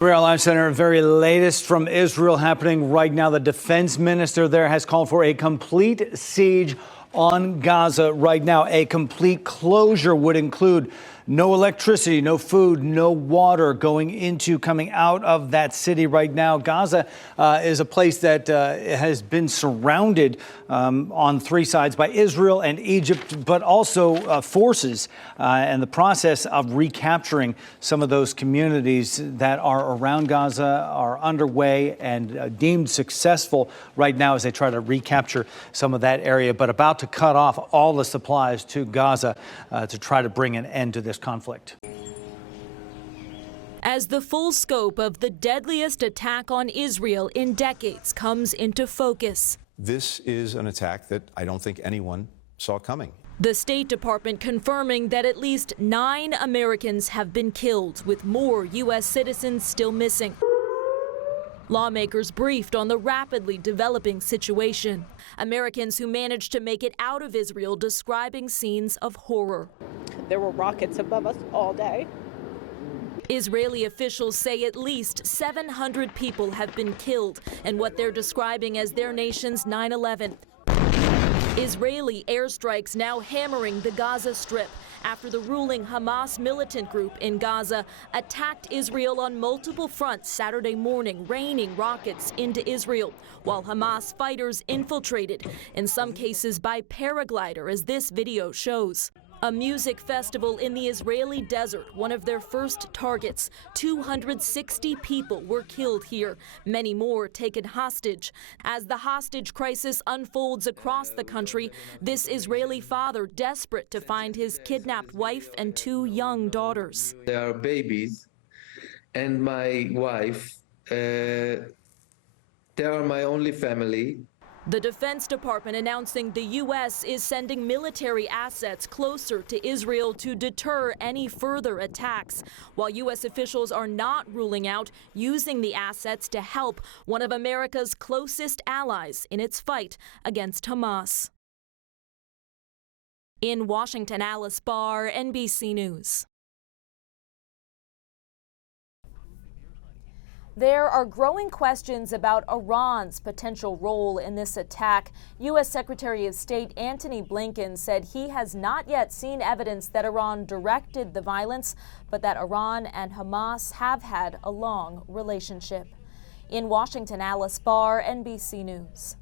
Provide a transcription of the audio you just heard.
WRAL Live Center, very latest from Israel happening right now. The defense minister there has called for a complete siege on Gaza right now. A complete closure would include no electricity, no food, no water coming out of that city right now. Gaza is a place that has been surrounded on three sides by Israel and Egypt, but also forces and the process of recapturing some of those communities that are around Gaza are underway and deemed successful right now as they try to recapture some of that area, but about to cut off all the supplies to Gaza to try to bring an end to this conflict. As the full scope of the deadliest attack on Israel in decades comes into focus. This is an attack that I don't think anyone saw coming. The State Department confirming that at least 9 Americans have been killed, with more U.S. citizens still missing. Lawmakers briefed on the rapidly developing situation. Americans who managed to make it out of Israel describing scenes of horror. There were rockets above us all day. Israeli officials say at least 700 people have been killed in what they're describing as their nation's 9/11. Israeli airstrikes now hammering the Gaza Strip after the ruling Hamas militant group in Gaza attacked Israel on multiple fronts Saturday morning, raining rockets into Israel, while Hamas fighters infiltrated, in some cases by paraglider, as this video shows. A music festival in the Israeli desert, one of their first targets. 260 people were killed here, many more taken hostage. As the hostage crisis unfolds across the country, this Israeli father desperate to find his kidnapped wife and 2 young daughters. They are babies, and my wife, they are my only family. The Defense Department announcing the U.S. is sending military assets closer to Israel to deter any further attacks, while U.S. officials are not ruling out using the assets to help one of America's closest allies in its fight against Hamas. In Washington, Alice Barr, NBC News. There are growing questions about Iran's potential role in this attack. U.S. Secretary of State Antony Blinken said he has not yet seen evidence that Iran directed the violence, but that Iran and Hamas have had a long relationship. In Washington, Alice Barr, NBC News.